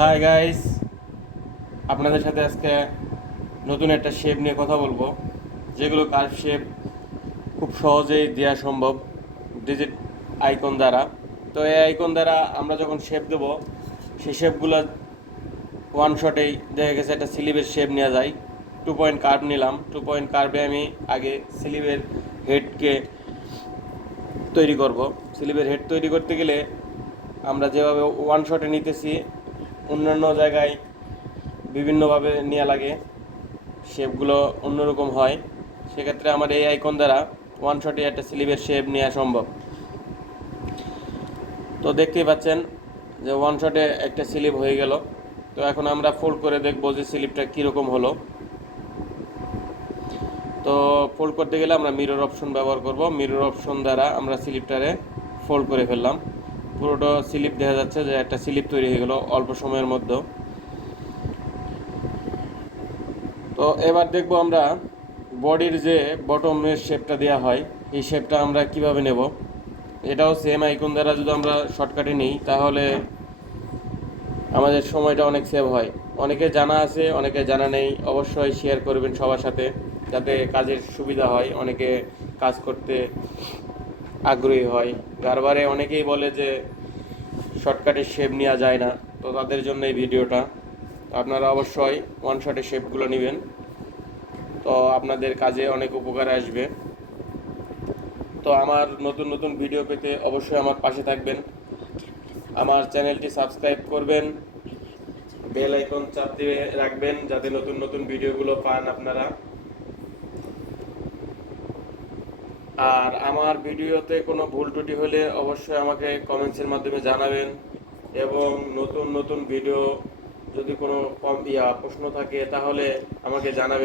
Hi guys, আপনাদের সাথে আজকে নতুন একটা শেপ নিয়ে কথা বলবো, যেগুলো কার্ভ শেপ খুব সহজেই দেওয়া সম্ভব ডিজিট আইকন দ্বারা। তো এই আইকন দ্বারা আমরা যখন শেপ দেবো, সেই শেপগুলো ওয়ান শটেই দেখা গেছে একটা স্লিপের শেপ নেওয়া যায়। 2 পয়েন্ট কার্ভ নিলাম, 2 পয়েন্ট কার্ভে আমি আগে স্লিপের হেডকে তৈরি করব। স্লিপের হেড তৈরি করতে গেলে আমরা যেভাবে ওয়ান শটে নিতেছি, অন্যান্য জায়গায় বিভিন্নভাবে নেওয়া লাগে, শেপগুলো অন্যরকম হয়। সেক্ষেত্রে আমার এই আইকন দ্বারা ওয়ান শটে একটা স্লিপের শেপ নেওয়া সম্ভব। তো দেখতেই পাচ্ছেন যে ওয়ান শটে একটা স্লিপ হয়ে গেল। তো এখন আমরা ফোল্ড করে দেখব যে স্লিপটা কীরকম হলো। তো ফোল্ড করতে গেলে আমরা মিরর অপশন ব্যবহার করব। মিরর অপশন দ্বারা আমরা স্লিপটারে ফোল্ড করে ফেললাম। পুরোটা স্লিপ দেখা যাচ্ছে যে একটা স্লিপ তৈরি হয়ে গেল অল্প সময়ের মধ্যে। তো এবার দেখব আমরা বডির যে বটমের শেপটা দেওয়া হয়, এই শেপটা আমরা কিভাবে নেব। এটাও সেম আইকন দ্বারা যদি আমরা শর্টকাটে নিই, তাহলে আমাদের সময়টা অনেক সেভ হয়। অনেকে জানা আছে, অনেকে জানা নেই। অবশ্যই শেয়ার করবেন সবার সাথে, যাতে কাজের সুবিধা হয়, অনেকে কাজ করতে আগ্রহী হয়। বারবারে অনেকেই বলে যে শর্টকাটে শেপ নেওয়া যায় না, তো তাদের জন্য এই ভিডিওটা। আপনারা অবশ্যই ওয়ান শটে শেপগুলো নেবেন, তো আপনাদের কাজে অনেক উপকারে আসবে। তো আমার নতুন নতুন ভিডিও পেতে অবশ্যই আমার পাশে থাকবেন, আমার চ্যানেলটি সাবস্ক্রাইব করবেন, বেল আইকন চাপ দিয়ে রাখবেন যাতে নতুন নতুন ভিডিওগুলো পান আপনারা। আর আমার ভিডিওতে কোনো ভুল ত্রুটি হলে অবশ্যই আমাকে কমেন্টসের মাধ্যমে জানাবেন, এবং নতুন নতুন ভিডিও যদি কোনো প্রশ্ন থাকে তাহলে আমাকে জানাবেন।